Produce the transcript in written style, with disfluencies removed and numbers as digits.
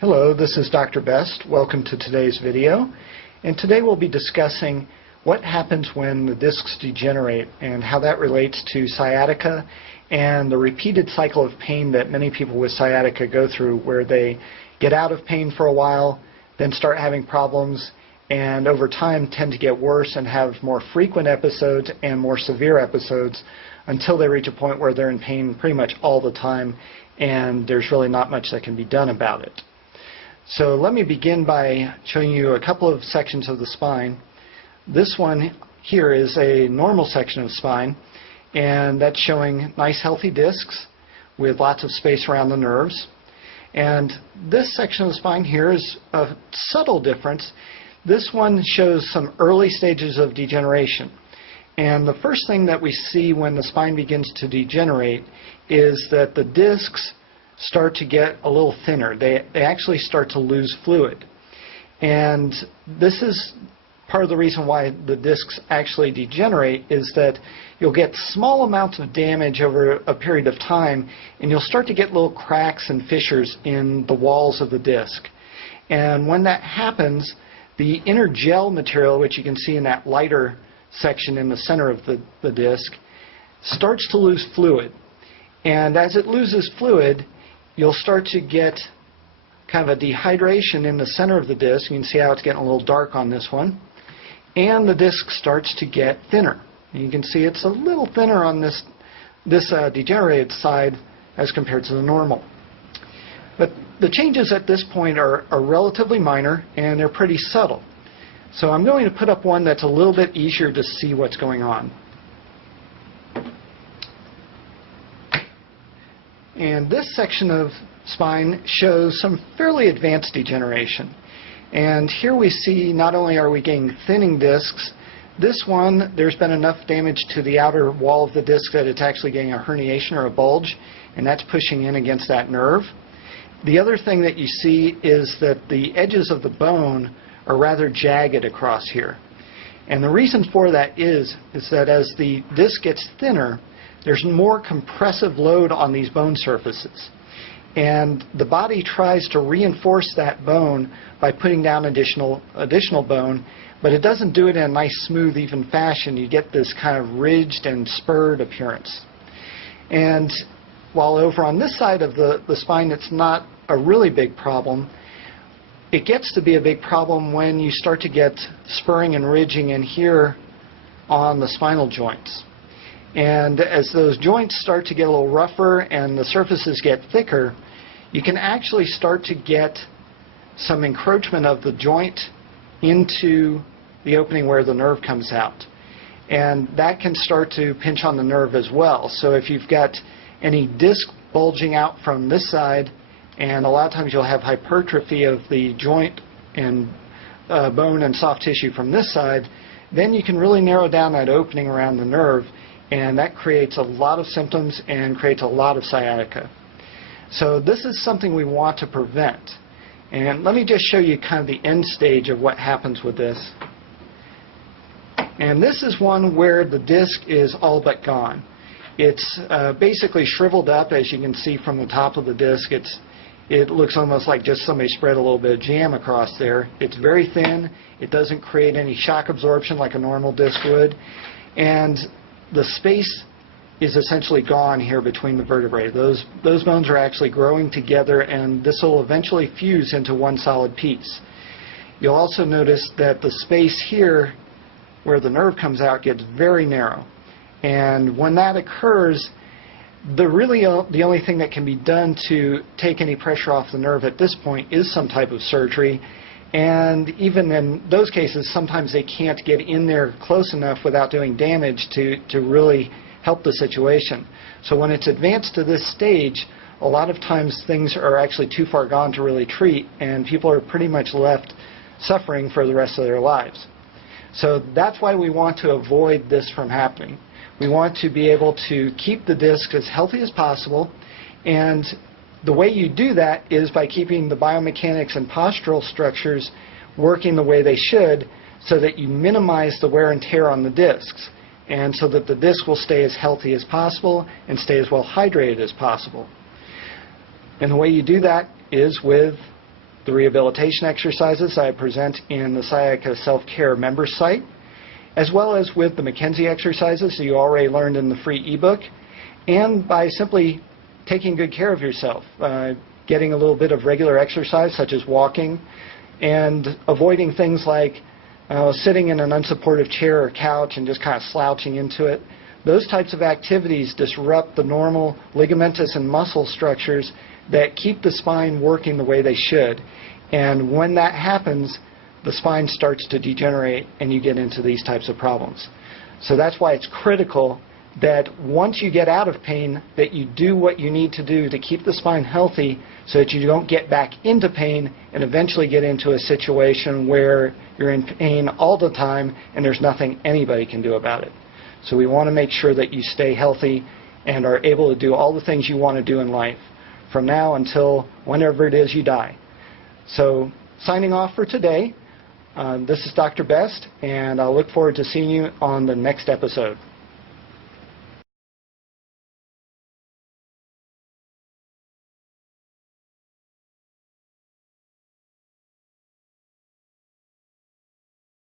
Hello, this is Dr. Best. Welcome to today's video. And today we'll be discussing what happens when the discs degenerate and how that relates to sciatica and the repeated cycle of pain that many people with sciatica go through, where they get out of pain for a while, then start having problems, and over time tend to get worse and have more frequent episodes and more severe episodes until they reach a point where they're in pain pretty much all the time and there's really not much that can be done about it. So let me begin by showing you a couple of sections of the spine. This one here is a normal section of spine, and that's showing nice healthy discs with lots of space around the nerves. And this section of the spine here is a subtle difference. This one shows some early stages of degeneration. And the first thing that we see when the spine begins to degenerate is that the discs start to get a little thinner. They actually start to lose fluid. And this is part of the reason why the discs actually degenerate, is that you'll get small amounts of damage over a period of time, and you'll start to get little cracks and fissures in the walls of the disc. And when that happens, the inner gel material, which you can see in that lighter section in the center of the disc, starts to lose fluid. And as it loses fluid, you'll start to get kind of a dehydration in the center of the disc. You can see how it's getting a little dark on this one. And the disc starts to get thinner. And you can see it's a little thinner on this degenerated side as compared to the normal. But the changes at this point are relatively minor, and they're pretty subtle. So I'm going to put up one that's a little bit easier to see what's going on. And this section of spine shows some fairly advanced degeneration. And here we see not only are we getting thinning discs, this one, there's been enough damage to the outer wall of the disc that it's actually getting a herniation or a bulge, and that's pushing in against that nerve. The other thing that you see is that the edges of the bone are rather jagged across here. And the reason for that is that as the disc gets thinner, there's more compressive load on these bone surfaces. And the body tries to reinforce that bone by putting down additional bone, but it doesn't do it in a nice, smooth, even fashion. You get this kind of ridged and spurred appearance. And while over on this side of the spine it's not a really big problem, it gets to be a big problem when you start to get spurring and ridging in here on the spinal joints. And as those joints start to get a little rougher and the surfaces get thicker, you can actually start to get some encroachment of the joint into the opening where the nerve comes out. And that can start to pinch on the nerve as well. So if you've got any disc bulging out from this side, and a lot of times you'll have hypertrophy of the joint and bone and soft tissue from this side, then you can really narrow down that opening around the nerve, and that creates a lot of symptoms and creates a lot of sciatica. So this is something we want to prevent. And let me just show you kind of the end stage of what happens with this. And this is one where the disc is all but gone. It's basically shriveled up, as you can see from the top of the disc. It looks almost like just somebody spread a little bit of jam across there. It's very thin. It doesn't create any shock absorption like a normal disc would. And the space is essentially gone here between the vertebrae. Those bones are actually growing together, and this will eventually fuse into one solid piece. You'll also notice that the space here where the nerve comes out gets very narrow. And when that occurs, the only thing that can be done to take any pressure off the nerve at this point is some type of surgery. And even in those cases, sometimes they can't get in there close enough without doing damage to really help the situation. So when it's advanced to this stage, a lot of times things are actually too far gone to really treat, and people are pretty much left suffering for the rest of their lives. So that's why we want to avoid this from happening. We want to be able to keep the disc as healthy as possible, and the way you do that is by keeping the biomechanics and postural structures working the way they should, so that you minimize the wear and tear on the discs, and so that the disc will stay as healthy as possible and stay as well hydrated as possible. And the way you do that is with the rehabilitation exercises I present in the Sciatica Self-Care members site, as well as with the McKenzie exercises that you already learned in the free ebook, and by simply taking good care of yourself, getting a little bit of regular exercise such as walking, and avoiding things like sitting in an unsupportive chair or couch and just kind of slouching into it. Those types of activities disrupt the normal ligamentous and muscle structures that keep the spine working the way they should. And when that happens, the spine starts to degenerate and you get into these types of problems. So that's why it's critical that once you get out of pain, that you do what you need to do to keep the spine healthy so that you don't get back into pain and eventually get into a situation where you're in pain all the time and there's nothing anybody can do about it. So we want to make sure that you stay healthy and are able to do all the things you want to do in life from now until whenever it is you die. So signing off for today, this is Dr. Best, and I'll look forward to seeing you on the next episode.